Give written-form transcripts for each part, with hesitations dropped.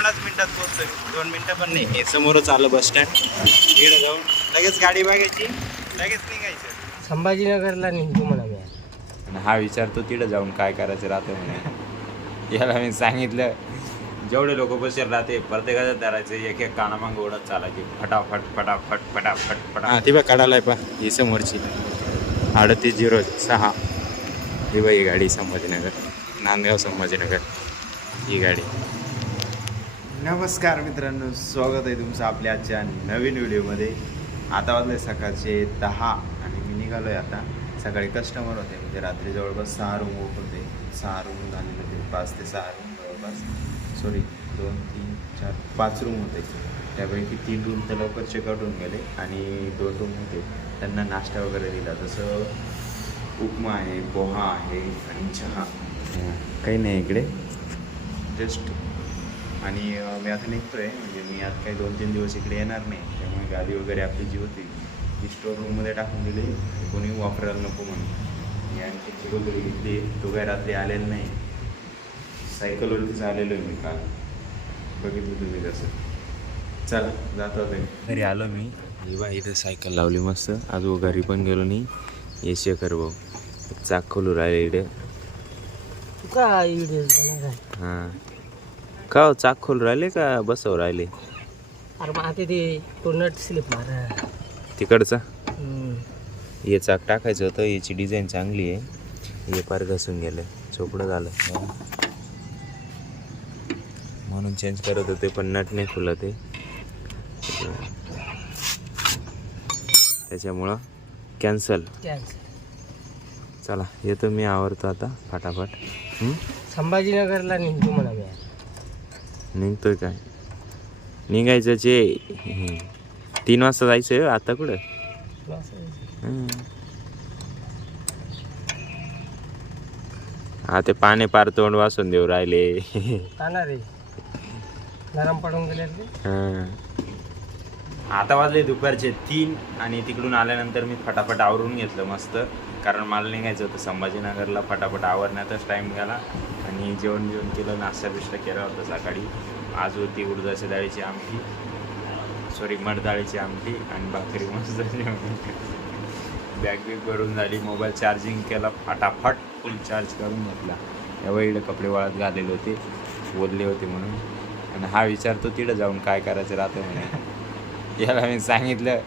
2च मिनिटात पोहोचतोय. 2 मिनिटं पण नाही. हे समोरच आलं बस स्टँड. इकडे जाऊन लगेच गाडी बघायची, लगेच निघायचं. संभाजीनगरला निघतो म्हणा मी. आणि हा विचारतो तिथं जाऊन काय करायचं राहतं म्हणे. याला मी सांगितलं जेवढे लोक बसेल राहते प्रत्येकाचं धरायचं एक एक कानामाग ओढत चालायची फटाफट फटाफट फटाफट फटाफट. हां ती बघ काढायला पा ही समोरची 3806 ही बघ ही गाडी संभाजीनगर, नांदगाव संभाजीनगर ही गाडी. नमस्कार मित्रांनो, स्वागत आहे तुमचं आपल्या आजच्या नवीन व्हिडिओमध्ये. आता वाजले सकाळचे 10 आणि मी निघालो आहे आता. सकाळी कस्टमर होते, म्हणजे रात्री जवळपास 6 रूम बुक होते. 6 रूम झालेले होते, 5 ते 6 रूम जवळपास. सॉरी 2, 3, 4, 5 रूम होते. त्यापैकी 3 रूम तर लवकर चेकआउट होऊन गेले आणि 2 रूम होते त्यांना नाश्ता वगैरे दिला. जसं उपमा आहे, पोहा आहे आणि चहा. काही नाही इकडे जस्ट. आणि मी आता निघतो आहे, म्हणजे मी आता काही 2-3 दिवस इकडे येणार नाही. त्यामुळे गाडी वगैरे आपली जी होती ती स्टोर रूममध्ये टाकून दिली, कोणी वापरायला नको म्हणून. मी आणखी वगैरे घेतली. तो काय रात्री आलेला नाही, सायकलवरतीच आलेलो आहे मी काल, बघितलं तुम्ही कसं. चला जातो ते घरी आलो मी. बा इथं सायकल लावली मस्त. अजून घरी पण गेलो नाही. येशे कर भाऊ चाक खोलू राहिले इकडे. तू काय व्हिडिओ बनवलाय? हां का हो, चाक खोलू राहिले का बसव राहिले? अरे मग आता ते तो नट स्लिप मारा. तिकडचा हे चाक टाकायचं होतं. याची डिझाईन चांगली आहे. हे पार घसून गेलं, चोपडं झालं म्हणून चेंज करत होते, पण नट नाही खुलत आहे त्याच्यामुळं कॅन्सल. चला येतो मी, आवरतो आता फटाफट. संभाजीनगरला निघतो म्हणा मी. निघतोय काय? निघायचंच आहे. 3 वाजता जायचं आहे. आता कुठं? हा ते पाणी पार तोंड वासून देऊ राहिले. रे गरम पडून गेले. आता वाजले दुपारचे 3 आणि तिकडून आल्यानंतर मी फटाफट आवरून घेतलं मस्त, कारण मला निघायचं होतं संभाजीनगरला. फटाफट आवरण्यातच टाईम गेला आणि जेवण केलं, नाश्ता बिष्टा केला होता सकाळी. आज होती उडदाच्या डाळीची आमटी, सॉरी मठ डाळीची आमटी आणि भाकरी मस्त. बॅग भरून झाली. मोबाईल चार्जिंग केला, फटाफट फुल चार्ज करून घेतला. यावेळी इकडे कपडे वाळत घालेले होते, ओले होते म्हणून. आणि हा विचारतो तिथं जाऊन काय करायचं राहतं म्हणे. याला मी सांगितलं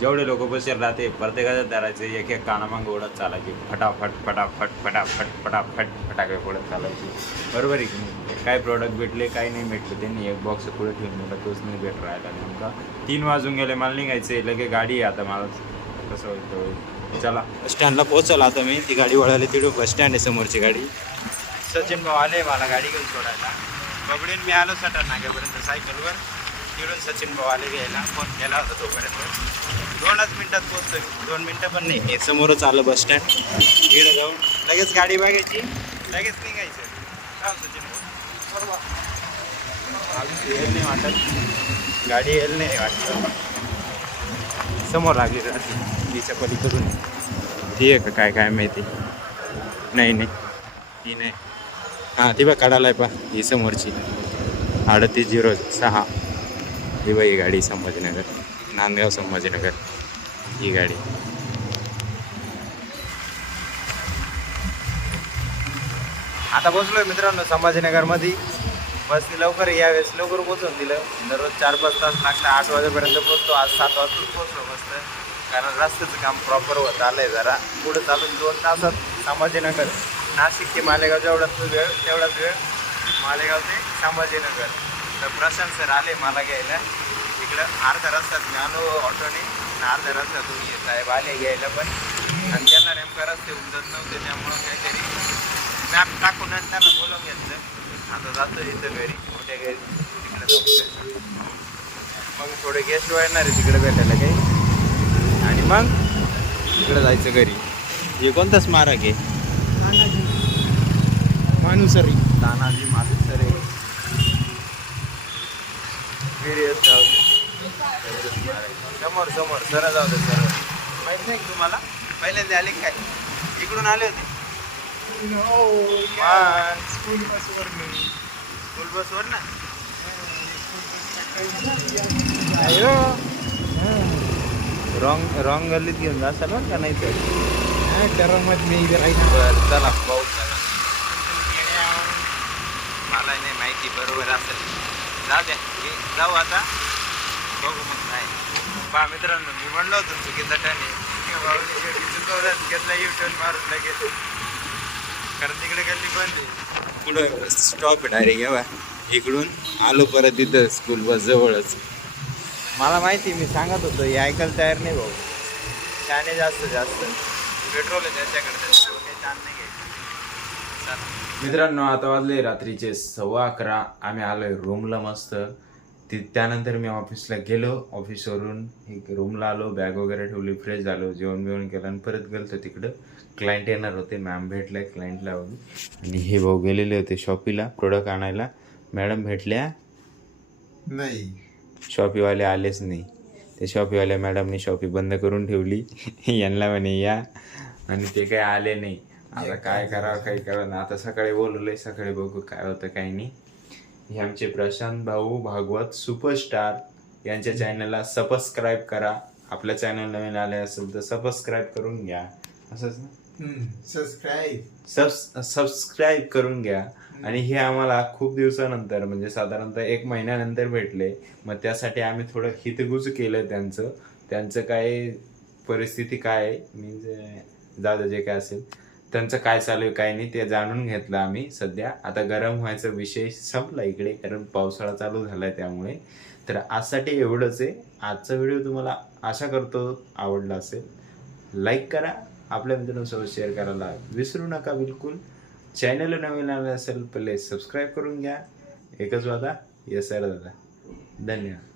जेवढे लोक बसेल राहते प्रत्येकाचं धरायचं एक एक कानामाग ओढत चालायची फटाफट फटाफट फटाफट फटाफट फटाके फोडत चालायची. बरोबर आहे की नाही? काय प्रोडक्ट भेटले, काय नाही भेटलं. त्यांनी एक बॉक्स पुढे ठेवून दिला, तोच नाही भेट राहिला. नेमका 3 वाजून गेले, मला निघायचं. लगे गाडी आहे आता, मला कसं होतं. चला बस स्टँडला पोहोचलो आता मी. ती गाडी वळाली तिकडे, बस स्टँड आहे समोरची गाडी. सचिन भाऊ आले मला गाडी घेऊन सोडायला. बबडीन मी आलो सटर नाक्यापर्यंत सायकलवर. तिकडून सचिन भाऊ आले घ्यायला. फोन केला होता तोपर्यंत. 2च मिनिटात पोहोचतोय. 2 मिनिटं पण नाही. हे समोरच आलं बस स्टँड. इकडे जाऊन लगेच गाडी बघायची, लगेच निघायचं. काय सचिन भाऊ येईल नाही वाटत, गाडी येईल नाही वाटतं. समोर लागली राहते तिच्या पलीकडून. ती आहे का काय काय माहिती. नाही ती नाही. हां ती बघ काढायला पा ही समोरची 3806 ही बघ ही गाडी संभाजीनगर, नांदगाव संभाजीनगर ही गाडी. आता पोचलोय मित्रांनो संभाजीनगरमध्ये. बसनी लवकर यावेळेस लवकर पोचवून दिलं. दररोज 4-5 तास लागतं. 8 वाजेपर्यंत पोचतो. आज 7 वाजताच पोचलो मस्त, कारण रस्त्याचं काम प्रॉपर होत आलं आहे. जरा पुढे चालून 2 तासात संभाजीनगर. नाशिक ते मालेगाव जेवढाच वेळ तेवढाच वेळ मालेगाव ते संभाजीनगर. तर प्रशांत सर आले मला घ्यायला. तिकडं अर्ध्या रस्त्यात मी आलो ऑटोने, अर्ध्या रस्त्यातून साहेब आले घ्यायला पण. आणि त्यांना नेमका रस्ते उमजत नव्हते, त्यामुळं काहीतरी मॅप टाकून त्यांना बोलवून घेतलं. आता जातो इथं घरी, मोठ्या घरी. तिकडे जाऊ, मग थोडे गेस्ट येणार आहे तिकडे भेटायला काही, आणि मग तिकडे जायचं घरी. हे कोणता स्मारक आहे? मानुसरी, तानाजी मालुसरे. समोर सर जाऊ दे. सर माहीत नाही तुम्हाला? पहिल्यांदा आले काय? इकडून आले होते स्कूल बसवर ना. रॉंग गल्लीत घेऊन जासाल बरं का नाही तर गरमत मी बरं चला पाऊस चला मला नाही माहिती बरोबर असेल जाऊ द्या जाऊ आता बघू मग नाही पहा मित्रांनो मी म्हणलो होतो चुकीचा टाने चुकवलं घेतला युटर्न मारून लगेच कारण तिकडे गल्ली बंद आहे पुढं स्टॉप आहे डायरेक्ट बा इकडून आलो परत इथं स्कूल बस जवळच मला माहिती मी सांगत होतो हे ऐकायला तयार नाही भाऊ त्याने जास्त पेट्रोल आहे त्याच्याकडे काही ताण नाही घ्यायचं मित्रांनो आता वाजले रात्रीचे 11:15 आम्ही आलोय रूमला मस्त त्यानंतर मी ऑफिसला गेलो ऑफिसवरून एक रूमला आलो बॅग वगैरे ठेवली फ्रेश झालो जेवण बिवण केलं आणि परत गेलो तिकडं क्लायंट येणार होते मॅम भेटले क्लायंटला आणि हे भाऊ गेलेले होते शॉपीला प्रोडक्ट आणायला मॅडम भेटल्या नाही शॉपीवाले आलेच नाही ते शॉपीवाल्या मॅडमने शॉपी बंद करून ठेवली यांना म्हणे या आणि ते काही आले नाही आता काय करावं काही करा ना आता सकाळी बोलवलंय सकाळी बघू काय होतं काही नाही हे आमचे प्रशांत भाऊ भागवत सुपरस्टार यांच्या चॅनलला सबस्क्राईब करा आपल्या चॅनल नवीन आले असेल तर सबस्क्राईब करून घ्या असंच ना सबस्क्राईब करून घ्या आणि हे आम्हाला खूप दिवसानंतर म्हणजे साधारणतः 1 महिन्यानंतर भेटले मग त्यासाठी आम्ही थोडं हितगुज केलं त्यांचं काय परिस्थिती काय आहे मीन्स जाऊ जे काय असेल त्यांचं काय चालू आहे काय नाही ते जाणून घेतलं आम्ही सध्या आता गरम व्हायचा विषय संपला इकडे कारण पावसाळा चालू झाला आहे त्यामुळे तर आजसाठी एवढंच आहे आजचा व्हिडिओ तुम्हाला आशा करतो आवडला असेल लाईक करा आपल्या मित्रांसोबत शेअर करायला विसरू नका बिलकुल चॅनल नवीन आलं असेल पहिले सबस्क्राईब करून घ्या एकच वादा येस सर दादा धन्यवाद